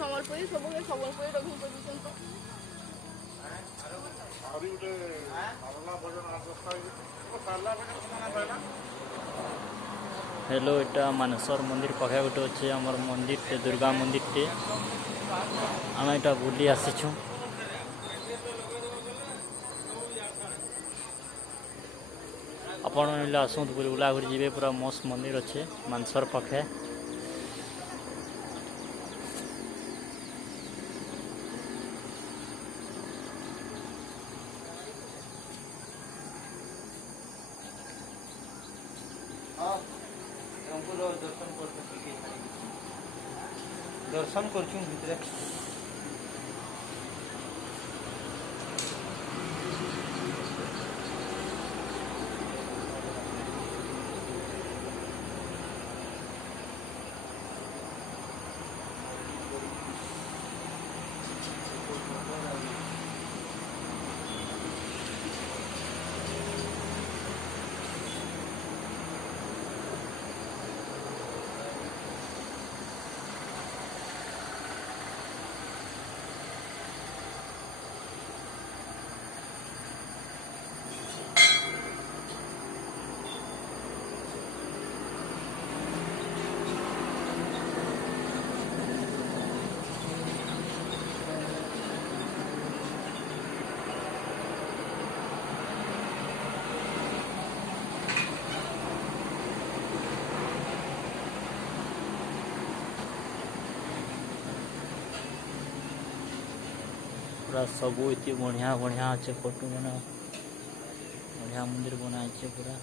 ସମ୍ବଲପୁରୀ ସବୁବେଳେ ସମ୍ବଲପୁରୀ ରଖି ପର୍ଯ୍ୟନ୍ତ हेलो एटा मानेश्वर मंदिर पाखे गोटे अच्छे आमर मंदिर दुर्गा मंदिर टे आम एटा बुली आसीछू आपण मैंने आसत बुली बुला कर जी पूरा मस्त मंदिर अच्छे मानेश्वर पाखे दर्शन कर भितर पूरा सबू इतनी बढ़िया बढ़िया अच्छे फोटो बना बढ़िया मंदिर बना पूरा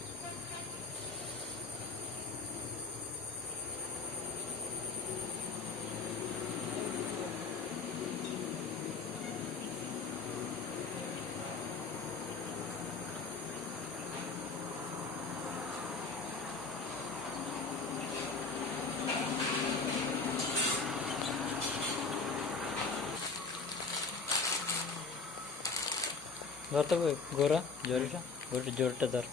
धर तो गोरा जोरटा धर